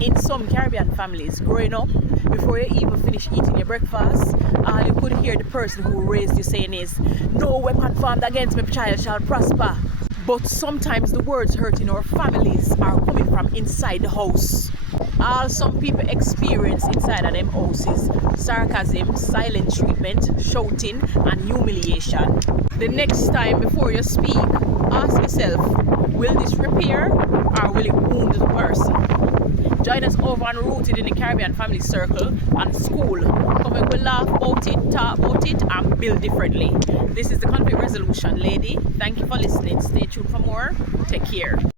In some Caribbean families, growing up, before you even finish eating your breakfast, all you could hear the person who raised you saying is, "No weapon formed against my child shall prosper." But sometimes the words hurt in our families are coming from inside the house. All some people experience inside of them houses: sarcasm, silent treatment, shouting, and humiliation. The next time before you speak, ask yourself, will this repair or will it wound the person? Join us over on Rooted in the Caribbean Family Circle and School. Come and we laugh about it, talk about it, and build differently. This is the conflict resolution lady. Thank you for listening. Stay tuned for more. Take care.